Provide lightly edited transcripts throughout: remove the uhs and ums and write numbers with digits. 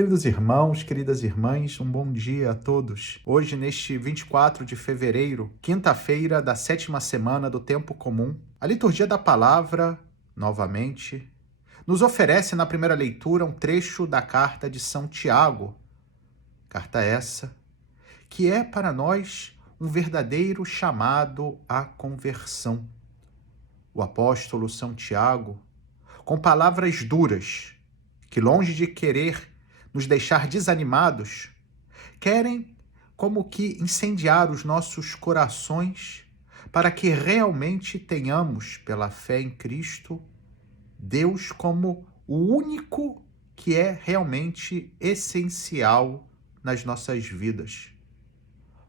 Queridos irmãos, queridas irmãs, um bom dia a todos. Hoje, neste 24 de fevereiro, quinta-feira da 7ª semana do Tempo Comum, a liturgia da palavra, novamente, nos oferece na primeira leitura um trecho da carta de São Tiago. Carta essa que é para nós um verdadeiro chamado à conversão. O apóstolo São Tiago, com palavras duras, que longe de querer nos deixar desanimados, querem como que incendiar os nossos corações para que realmente tenhamos, pela fé em Cristo, Deus como o único que é realmente essencial nas nossas vidas.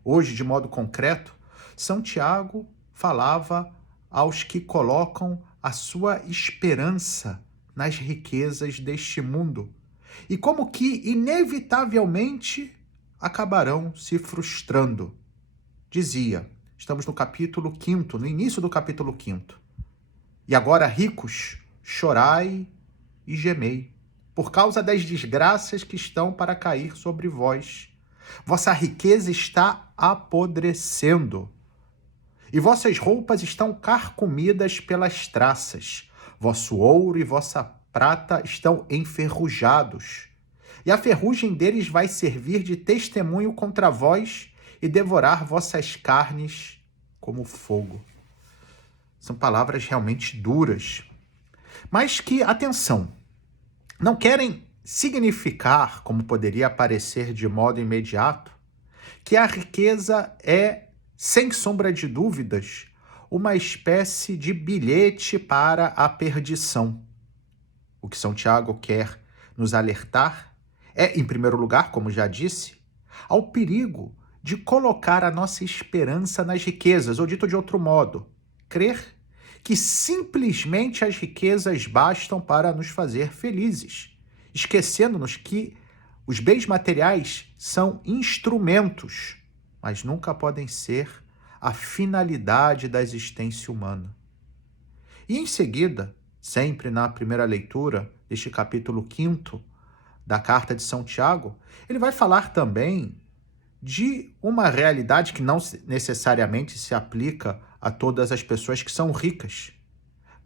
Hoje, de modo concreto, São Tiago falava aos que colocam a sua esperança nas riquezas deste mundo e como que, inevitavelmente, acabarão se frustrando. Dizia, estamos no capítulo 5º, no início do capítulo 5º. E agora, ricos, chorai e gemei, por causa das desgraças que estão para cair sobre vós. Vossa riqueza está apodrecendo, e vossas roupas estão carcomidas pelas traças. Vosso ouro e vossa prata estão enferrujados, e a ferrugem deles vai servir de testemunho contra vós e devorar vossas carnes como fogo. São palavras realmente duras, mas que, atenção, não querem significar, como poderia parecer de modo imediato, que a riqueza é, sem sombra de dúvidas, uma espécie de bilhete para a perdição. O que São Tiago quer nos alertar é, em primeiro lugar, como já disse, ao perigo de colocar a nossa esperança nas riquezas, ou dito de outro modo, crer que simplesmente as riquezas bastam para nos fazer felizes, esquecendo-nos que os bens materiais são instrumentos, mas nunca podem ser a finalidade da existência humana. E em seguida, sempre na primeira leitura deste capítulo 5º da carta de São Tiago, ele vai falar também de uma realidade que não necessariamente se aplica a todas as pessoas que são ricas,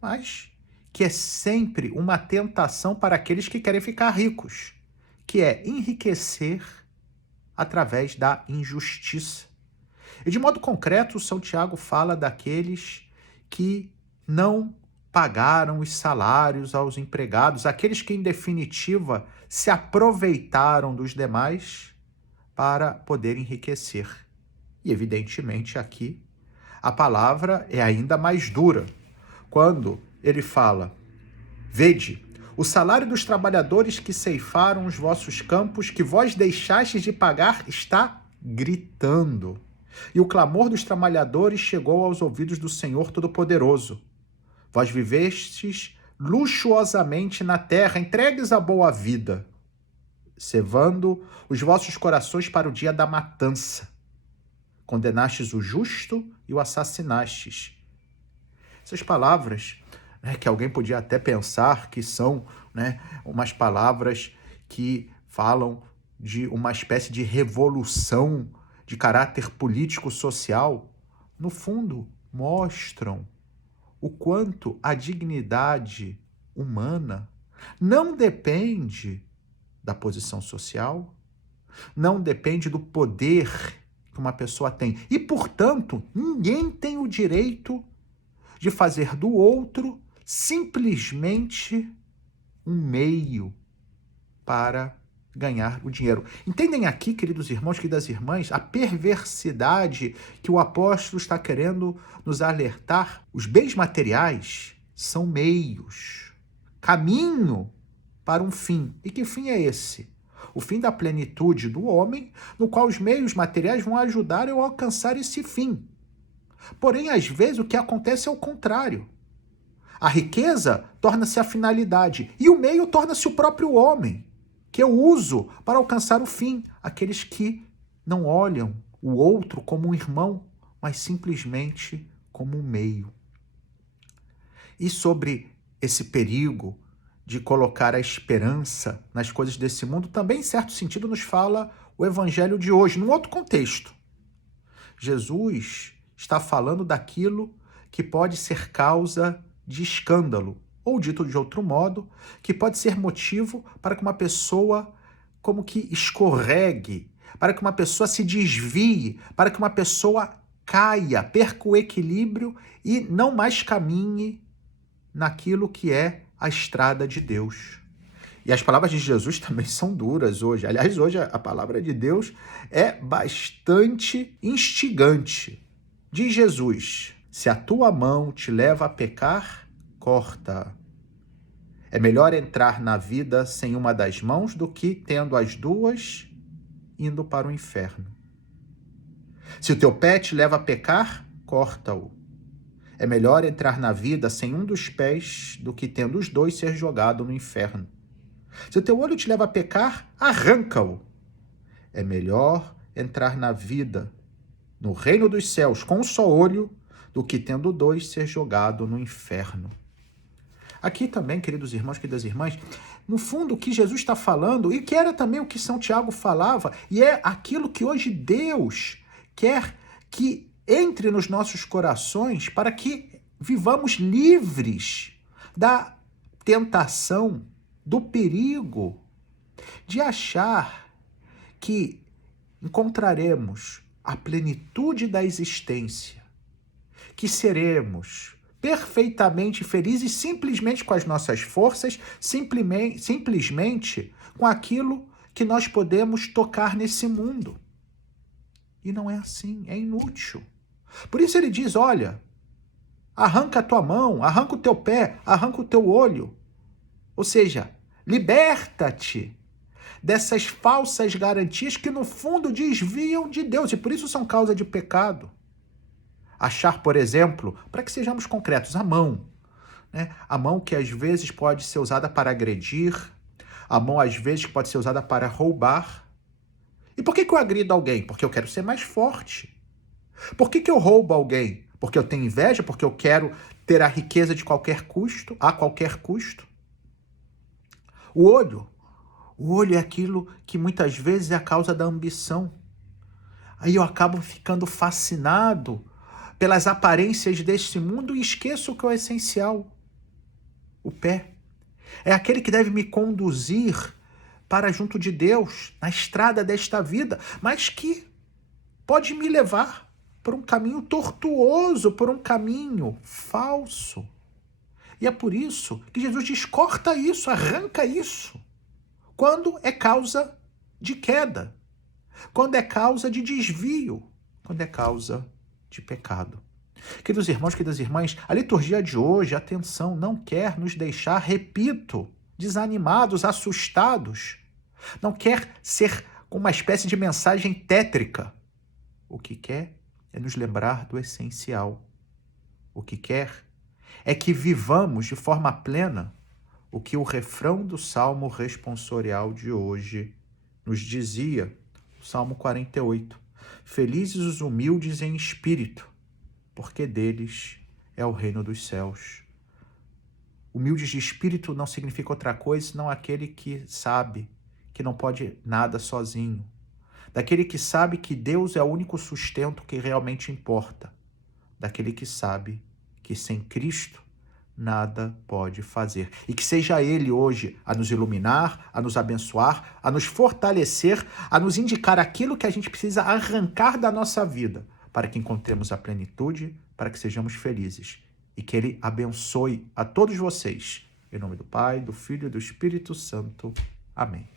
mas que é sempre uma tentação para aqueles que querem ficar ricos, que é enriquecer através da injustiça. E de modo concreto, São Tiago fala daqueles que não pagaram os salários aos empregados, aqueles que, em definitiva, se aproveitaram dos demais para poder enriquecer. E, evidentemente, aqui a palavra é ainda mais dura, quando ele fala: vede, o salário dos trabalhadores que ceifaram os vossos campos, que vós deixastes de pagar, está gritando. E o clamor dos trabalhadores chegou aos ouvidos do Senhor Todo-Poderoso. Vós vivestes luxuosamente na terra, entregues à boa vida, cevando os vossos corações para o dia da matança. Condenastes o justo e o assassinastes. Essas palavras, que alguém podia até pensar que são umas palavras que falam de uma espécie de revolução de caráter político-social, no fundo mostram o quanto a dignidade humana não depende da posição social, não depende do poder que uma pessoa tem. E, portanto, ninguém tem o direito de fazer do outro simplesmente um meio para ganhar o dinheiro. Entendem aqui, queridos irmãos, queridas irmãs, a perversidade que o apóstolo está querendo nos alertar? Os bens materiais são meios, caminho para um fim. E que fim é esse? O fim da plenitude do homem, no qual os meios materiais vão ajudar eu a alcançar esse fim. Porém, às vezes, o que acontece é o contrário. A riqueza torna-se a finalidade e o meio torna-se o próprio homem, que eu uso para alcançar o fim. Aqueles que não olham o outro como um irmão, mas simplesmente como um meio. E sobre esse perigo de colocar a esperança nas coisas desse mundo, também, em certo sentido, nos fala o evangelho de hoje, num outro contexto. Jesus está falando daquilo que pode ser causa de escândalo, ou dito de outro modo, que pode ser motivo para que uma pessoa como que escorregue, para que uma pessoa se desvie, para que uma pessoa caia, perca o equilíbrio e não mais caminhe naquilo que é a estrada de Deus. E as palavras de Jesus também são duras hoje. Aliás, hoje a palavra de Deus é bastante instigante. Diz Jesus: se a tua mão te leva a pecar, corta. É melhor entrar na vida sem uma das mãos do que, tendo as duas, indo para o inferno. Se o teu pé te leva a pecar, corta-o. É melhor entrar na vida sem um dos pés do que, tendo os dois, ser jogado no inferno. Se o teu olho te leva a pecar, arranca-o. É melhor entrar na vida, no reino dos céus, com um só olho, do que, tendo dois, ser jogado no inferno. Aqui também, queridos irmãos, queridas irmãs, no fundo o que Jesus está falando, e que era também o que São Tiago falava, e é aquilo que hoje Deus quer que entre nos nossos corações para que vivamos livres da tentação, do perigo de achar que encontraremos a plenitude da existência, que seremos perfeitamente felizes simplesmente com as nossas forças, simplesmente com aquilo que nós podemos tocar nesse mundo. E não é assim, é inútil. Por isso ele diz, olha, arranca a tua mão, arranca o teu pé, arranca o teu olho. Ou seja, liberta-te dessas falsas garantias que, no fundo, desviam de Deus e por isso são causa de pecado. Achar, por exemplo, para que sejamos concretos, a mão. Né? A mão que às vezes pode ser usada para agredir, a mão às vezes pode ser usada para roubar. E por que eu agrido alguém? Porque eu quero ser mais forte. Por que eu roubo alguém? Porque eu tenho inveja? Porque eu quero ter a riqueza de qualquer custo, a qualquer custo? O olho é aquilo que muitas vezes é a causa da ambição. Aí eu acabo ficando fascinado pelas aparências deste mundo e esqueço o que é o essencial. O pé. É aquele que deve me conduzir para junto de Deus, na estrada desta vida, mas que pode me levar por um caminho tortuoso, por um caminho falso. E é por isso que Jesus diz, corta isso, arranca isso. Quando é causa de queda, quando é causa de desvio, quando é causa de pecado. Queridos irmãos, queridas irmãs, a liturgia de hoje, atenção, não quer nos deixar, repito, desanimados, assustados. Não quer ser uma espécie de mensagem tétrica. O que quer é nos lembrar do essencial. O que quer é que vivamos de forma plena o que o refrão do Salmo responsorial de hoje nos dizia, o Salmo 48. Felizes os humildes em espírito, porque deles é o reino dos céus. Humildes de espírito não significa outra coisa senão aquele que sabe que não pode nada sozinho. Daquele que sabe que Deus é o único sustento que realmente importa. Daquele que sabe que sem Cristo nada pode fazer. E que seja Ele hoje a nos iluminar, a nos abençoar, a nos fortalecer, a nos indicar aquilo que a gente precisa arrancar da nossa vida, para que encontremos a plenitude, para que sejamos felizes. E que Ele abençoe a todos vocês. Em nome do Pai, do Filho e do Espírito Santo. Amém.